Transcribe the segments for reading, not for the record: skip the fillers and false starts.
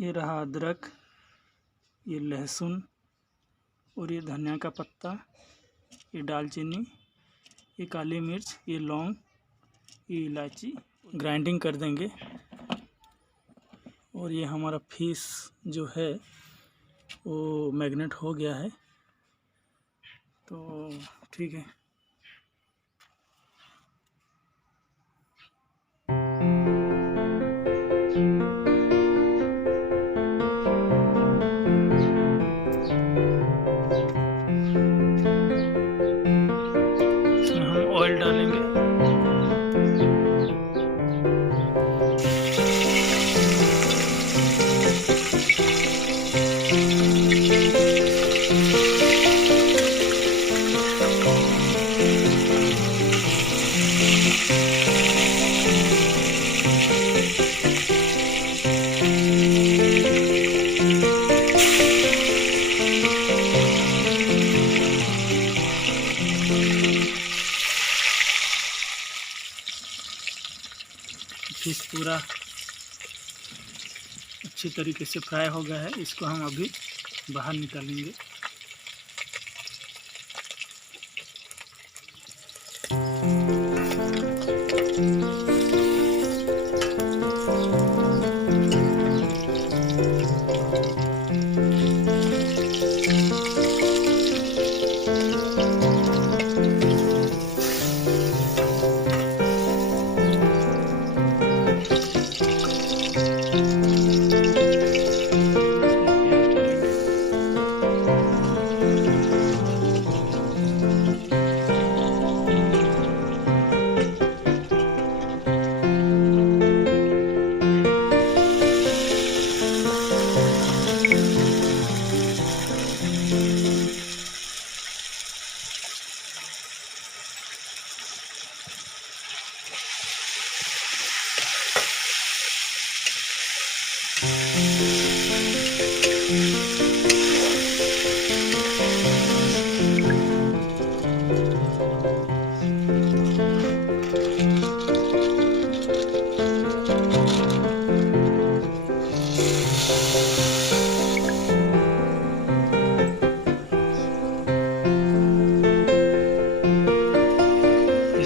ये रहा अदरक, ये लहसुन और ये धनिया का पत्ता, ये दालचीनी, ये काली मिर्च, ये लौंग, ये इलायची ग्राइंडिंग कर देंगे। और ये हमारा फिश जो है वो मैग्नेट हो गया है, तो ठीक है। इसमें हम ऑयल डालेंगे। फिश पूरा अच्छी तरीके से फ्राई हो गया है, इसको हम अभी बाहर निकालेंगे।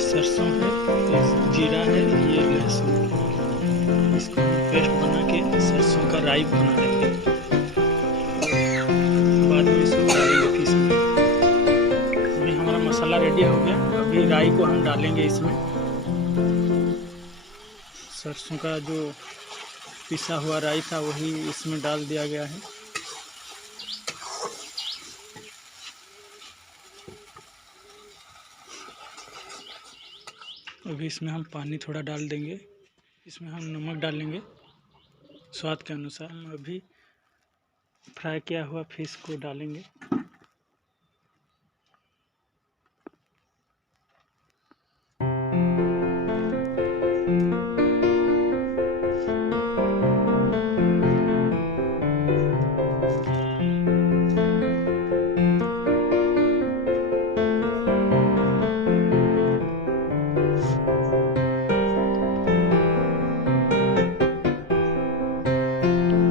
सरसों है, जीरा है, ये लहसुन है, इसको हम पेस्ट बना के सरसों का राई बना देंगे। बाद में इसको डालेंगे फिश में। अभी हमारा मसाला रेडी हो गया, अभी राई को हम डालेंगे इसमें। सरसों का जो पिसा हुआ राई था वही इसमें डाल दिया गया है। अभी इसमें हम पानी थोड़ा डाल देंगे, इसमें हम नमक डालेंगे स्वाद के अनुसार। हम अभी फ्राई किया हुआ फिश को डालेंगे।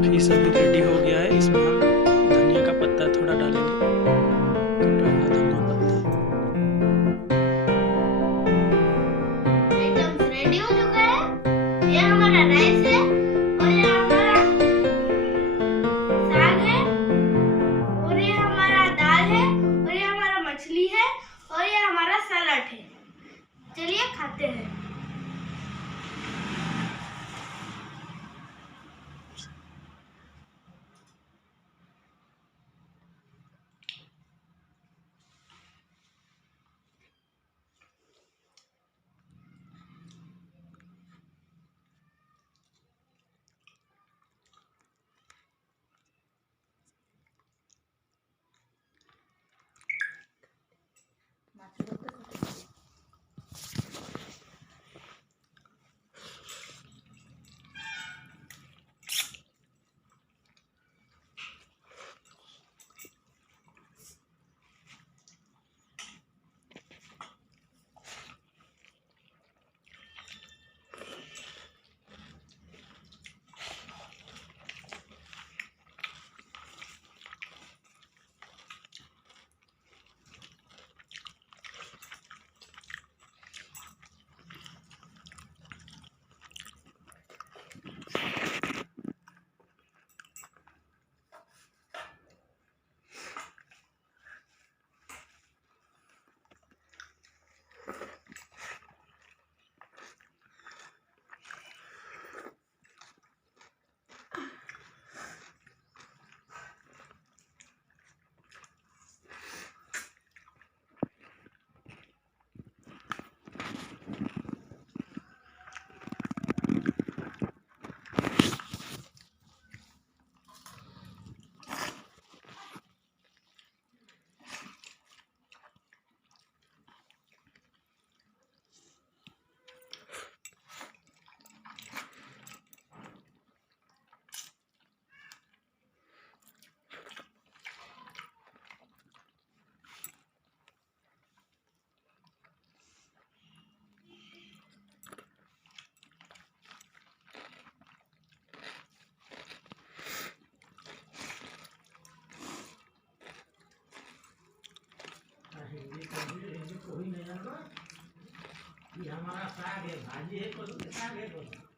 फिश अभी रेडी हो गया है, इसमें हम धनिया का पत्ता थोड़ा डालेंगे, कटा हुआ धनिया पत्ता। एकदम रेडी हो चुका है। ये हमारा राइस है और ये हमारा साग है और ये हमारा दाल है और ये हमारा मछली है और ये हमारा सलाद है। चलिए खाते हैं। ये हमारा साग है, भाजी है, साग है।